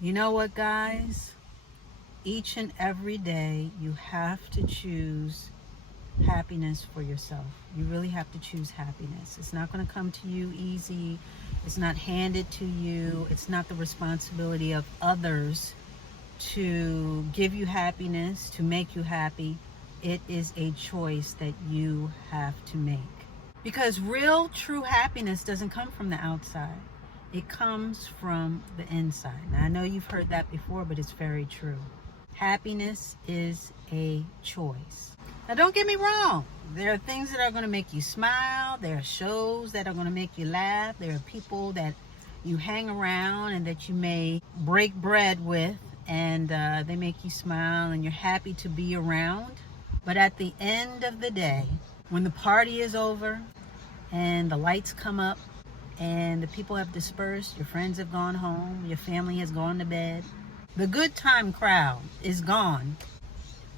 You know what, guys? Each and every day, you have to choose happiness for yourself. You really have to choose happiness. It's not going to come to you easy. It's not handed to you. It's not the responsibility of others to give you happiness, to make you happy. It is a choice that you have to make. Because real, true happiness doesn't come from the outside. It comes from the inside. Now, I know you've heard that before, but it's very true. Happiness is a choice. Now, don't get me wrong. There are things that are going to make you smile. There are shows that are going to make you laugh. There are people that you hang around and that you may break bread with, and they make you smile and you're happy to be around. But at the end of the day, when the party is over and the lights come up and the people have dispersed, your friends have gone home, your family has gone to bed, the good time crowd is gone,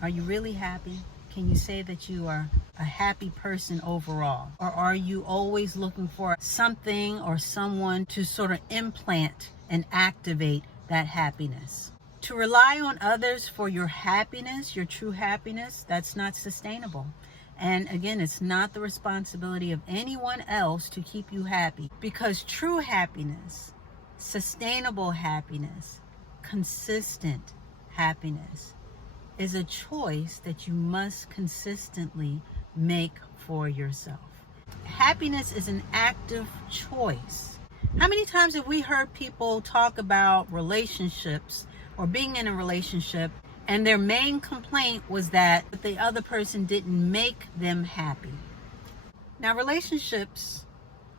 are you really happy? Can you say that you are a happy person overall? Or are you always looking for something or someone to sort of implant and activate that happiness? To rely on others for your happiness, your true happiness, that's not sustainable. And again, it's not the responsibility of anyone else to keep you happy, because true happiness, sustainable happiness, consistent happiness is a choice that you must consistently make for yourself. Happiness is an active choice. How many times have we heard people talk about relationships or being in a relationship, and their main complaint was that the other person didn't make them happy? Now, relationships,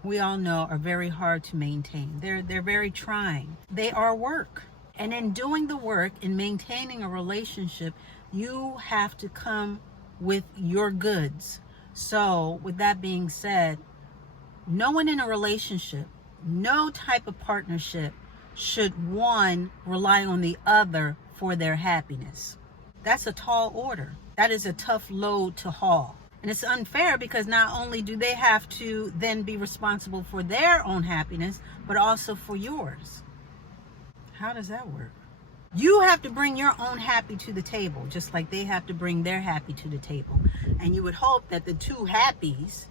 we all know, are very hard to maintain. They're very trying. They are work. And in doing the work, in maintaining a relationship, you have to come with your goods. So, with that being said, no one in a relationship, no type of partnership should one rely on the other for their happiness. That's a tall order. That is a tough load to haul. And it's unfair, because not only do they have to then be responsible for their own happiness, but also for yours. How does that work? You have to bring your own happy to the table, just like they have to bring their happy to the table. And you would hope that the two happies,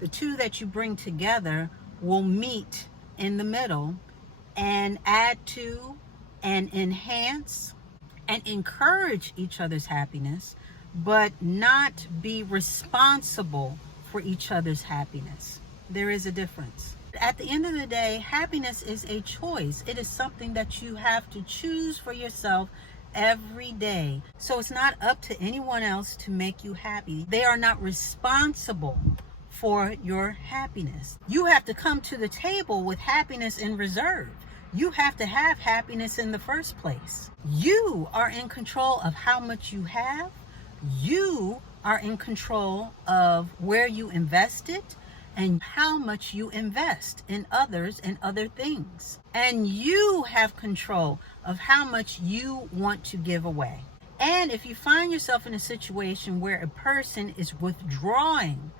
the two that you bring together, will meet in the middle and add to and enhance and encourage each other's happiness, but not be responsible for each other's happiness. There is a difference. At the end of the day, happiness is a choice. It is something that you have to choose for yourself every day. So it's not up to anyone else to make you happy. They are not responsible for your happiness. You have to come to the table with happiness in reserve. You have to have happiness in the first place. You are in control of how much you have. You are in control of where you invest it and how much you invest in others and other things. And you have control of how much you want to give away. And if you find yourself in a situation where a person is withdrawing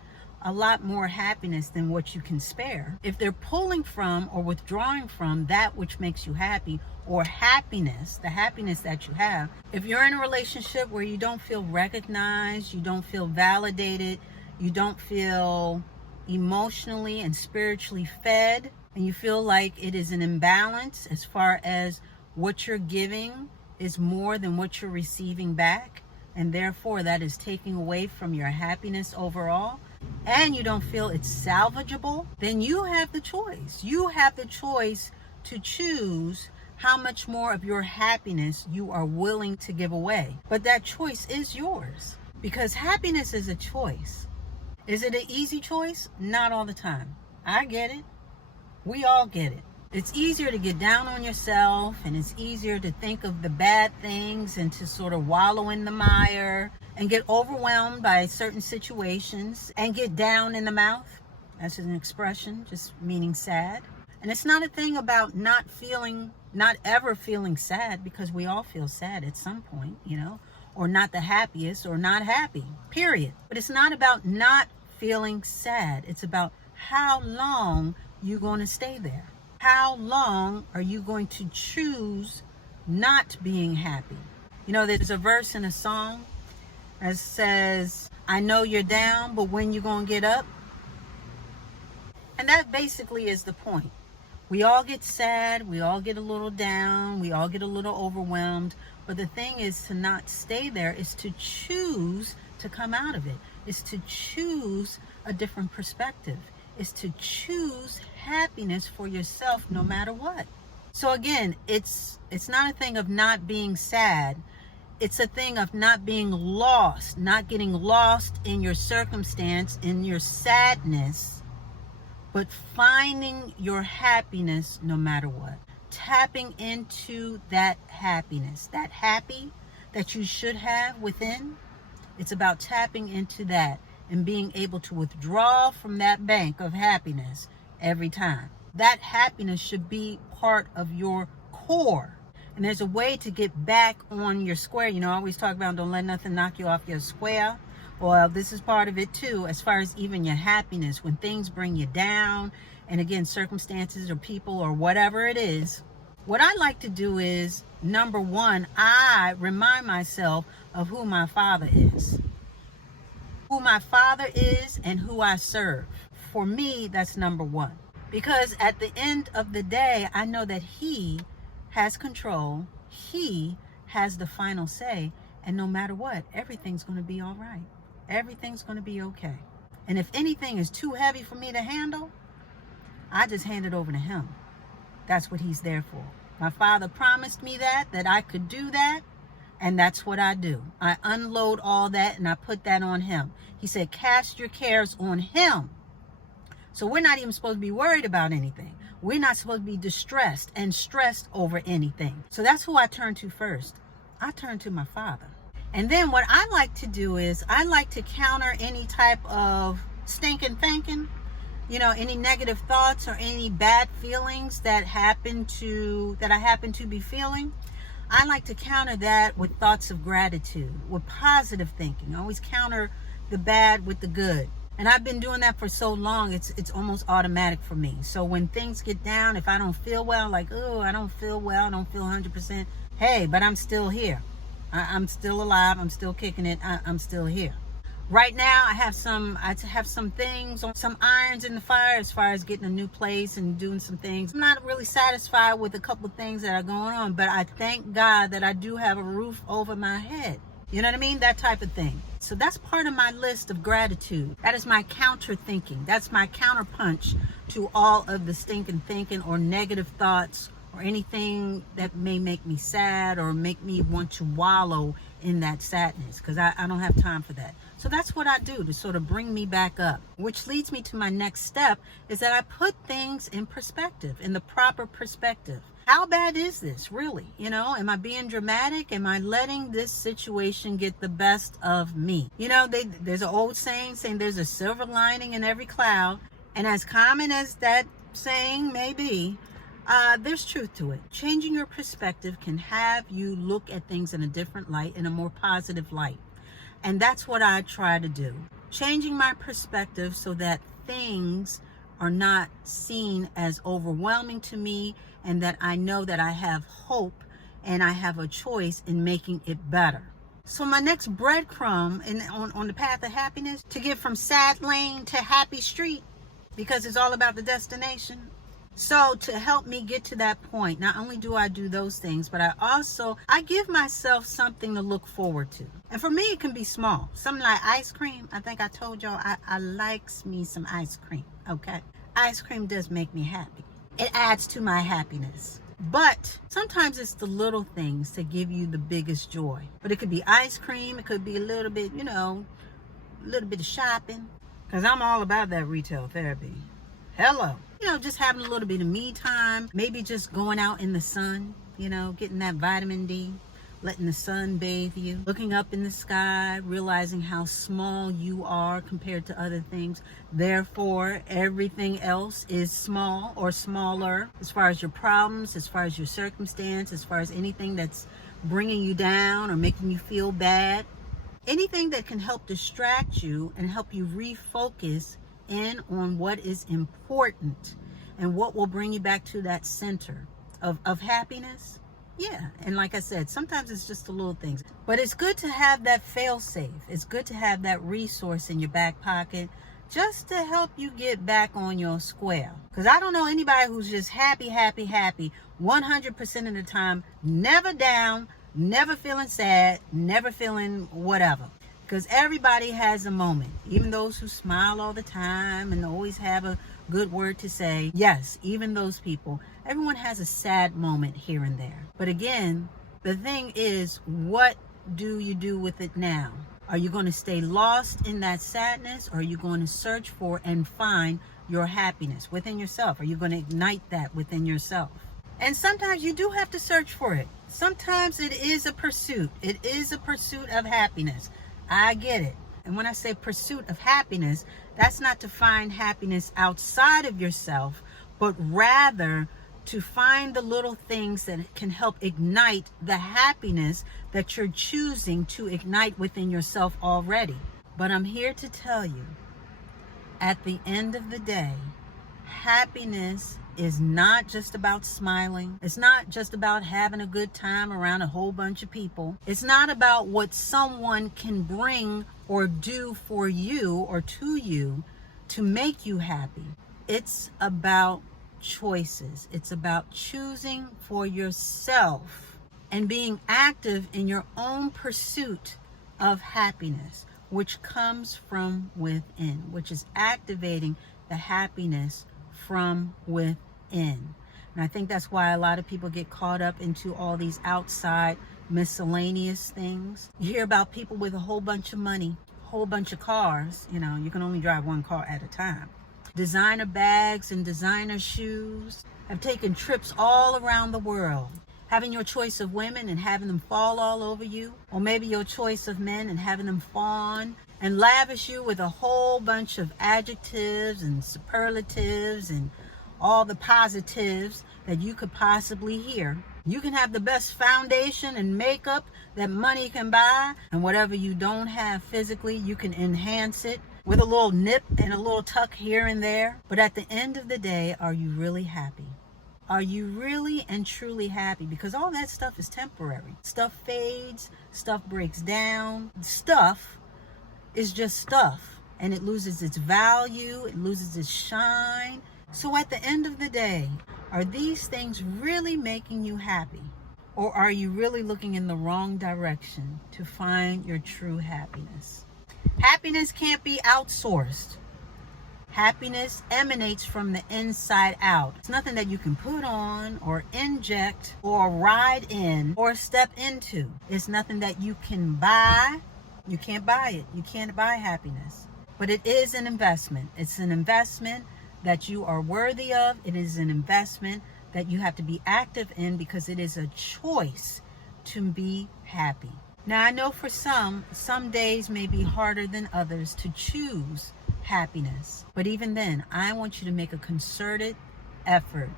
a lot more happiness than what you can spare, if they're pulling from or withdrawing from that which makes you happy, or happiness, the happiness that you have, if you're in a relationship where you don't feel recognized, you don't feel validated, you don't feel emotionally and spiritually fed, and you feel like it is an imbalance as far as what you're giving is more than what you're receiving back, and therefore that is taking away from your happiness overall, and you don't feel it's salvageable, then you have the choice. You have the choice to choose how much more of your happiness you are willing to give away. But that choice is yours, because happiness is a choice. Is it an easy choice? Not all the time. I get it. We all get it. It's easier to get down on yourself, and it's easier to think of the bad things and to sort of wallow in the mire and get overwhelmed by certain situations and get down in the mouth. That's an expression, just meaning sad. And it's not a thing about not ever feeling sad, because we all feel sad at some point, or not the happiest or not happy, period. But it's not about not feeling sad. It's about how long you're going to stay there. How long are you going to choose not being happy? You know, there's a verse in a song that says, I know you're down, but when you gonna get up? And that basically is the point. We all get sad, we all get a little down, we all get a little overwhelmed, but the thing is to not stay there, is to choose to come out of it, is to choose a different perspective, is to choose happiness for yourself no matter what. So again, it's not a thing of not being sad. It's a thing of not being lost, not getting lost in your circumstance, in your sadness, but finding your happiness no matter what. Tapping into that happiness, that happy that you should have within. It's about tapping into that and being able to withdraw from that bank of happiness every time. That happiness should be part of your core. And there's a way to get back on your square. You know, I always talk about don't let nothing knock you off your square. Well, this is part of it too, as far as even your happiness. When things bring you down, and again, circumstances or people or whatever it is, what I like to do is, number one, I remind myself of who my Father is. Who my Father is and who I serve. For me, that's number one. Because at the end of the day, I know that He has control. He has the final say. And no matter what, everything's going to be all right. Everything's going to be okay. And if anything is too heavy for me to handle, I just hand it over to Him. That's what He's there for. My Father promised me that I could do that. And that's what I do. I unload all that and I put that on Him. He said, cast your cares on Him. So we're not even supposed to be worried about anything. We're not supposed to be distressed and stressed over anything. So that's who I turn to first. I turn to my Father. And then what I like to do is I like to counter any type of stinking thinking, you know, any negative thoughts or any bad feelings that I happen to be feeling. I like to counter that with thoughts of gratitude, with positive thinking. I always counter the bad with the good. And I've been doing that for so long, it's almost automatic for me. So when things get down, if I don't feel well, like, oh, I don't feel well, I don't feel 100%. Hey, but I'm still here. I'm still alive. I'm still kicking it. I'm still here. Right now, I have some things, some irons in the fire as far as getting a new place and doing some things. I'm not really satisfied with a couple of things that are going on, but I thank God that I do have a roof over my head. You know what I mean? That type of thing. So that's part of my list of gratitude. That is my counter thinking. That's my counterpunch to all of the stinking thinking or negative thoughts or anything that may make me sad or make me want to wallow in that sadness, because I don't have time for that. So that's what I do to sort of bring me back up, which leads me to my next step, is that I put things in perspective, in the proper perspective. How bad is this really? You know, am I being dramatic? Am I letting this situation get the best of me? You know, there's an old saying there's a silver lining in every cloud. And as common as that saying may be, there's truth to it. Changing your perspective can have you look at things in a different light, in a more positive light. And that's what I try to do. Changing my perspective so that things are not seen as overwhelming to me, and that I know that I have hope and I have a choice in making it better. So my next breadcrumb on the path of happiness, to get from sad lane to happy street, because it's all about the destination. So to help me get to that point, not only do I do those things, but I give myself something to look forward to. And for me, it can be small. Something like ice cream. I think I told y'all I likes me some ice cream. Okay. Ice cream does make me happy. It adds to my happiness. But sometimes it's the little things that give you the biggest joy. But it could be ice cream. It could be a little bit, a little bit of shopping. Because I'm all about that retail therapy. Hello. Just having a little bit of me time. Maybe just going out in the sun, getting that vitamin D. Letting the sun bathe you, looking up in the sky, realizing how small you are compared to other things. Therefore, everything else is small or smaller, as far as your problems, as far as your circumstance, as far as anything that's bringing you down or making you feel bad. Anything that can help distract you and help you refocus in on what is important. and what will bring you back to that center of happiness. Yeah, and like I said, sometimes it's just the little things. But it's good to have that fail-safe. It's good to have that resource in your back pocket just to help you get back on your square. Because I don't know anybody who's just happy, happy, happy 100% of the time, never down, never feeling sad, never feeling whatever. Because everybody has a moment. Even those who smile all the time and always have a good word to say. Yes, even those people. Everyone has a sad moment here and there. But again, the thing is, what do you do with it now? Are you going to stay lost in that sadness, or are you going to search for and find your happiness within yourself? Are you going to ignite that within yourself? And sometimes you do have to search for it. Sometimes it is a pursuit. It is a pursuit of happiness. I get it. And when I say pursuit of happiness, that's not to find happiness outside of yourself, but rather to find the little things that can help ignite the happiness that you're choosing to ignite within yourself already. But I'm here to tell you, at the end of the day, happiness is not just about smiling. It's not just about having a good time around a whole bunch of people. It's not about what someone can bring or do for you or to you to make you happy. It's about choices. It's about choosing for yourself and being active in your own pursuit of happiness, which comes from within, which is activating the happiness from within. And I think that's why a lot of people get caught up into all these outside miscellaneous things. You hear about people with a whole bunch of money, a whole bunch of cars. You know, you can only drive one car at a time. Designer bags and designer shoes, have taken trips all around the world. Having your choice of women and having them fall all over you, or maybe your choice of men and having them fawn and lavish you with a whole bunch of adjectives and superlatives and all the positives that you could possibly hear. You can have the best foundation and makeup that money can buy, and whatever you don't have physically, you can enhance it with a little nip and a little tuck here and there. But at the end of the day, are you really happy? Are you really and truly happy? Because all that stuff is temporary. Stuff fades, stuff breaks down. Stuff is just stuff, and it loses its value, it loses its shine. So at the end of the day, are these things really making you happy? Or are you really looking in the wrong direction to find your true happiness? Happiness can't be outsourced. Happiness emanates from the inside out. It's nothing that you can put on or inject or ride in or step into. It's nothing that you can buy. You can't buy it. You can't buy happiness. But it is an investment. It's an investment that you are worthy of. It is an investment that you have to be active in, because it is a choice to be happy. Now, I know for some days may be harder than others to choose happiness. But even then, I want you to make a concerted effort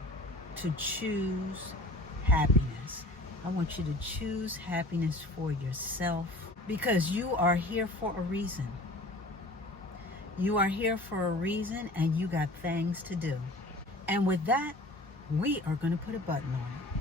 to choose happiness. I want you to choose happiness for yourself, because you are here for a reason. You are here for a reason, and you got things to do. And with that, we are going to put a button on it.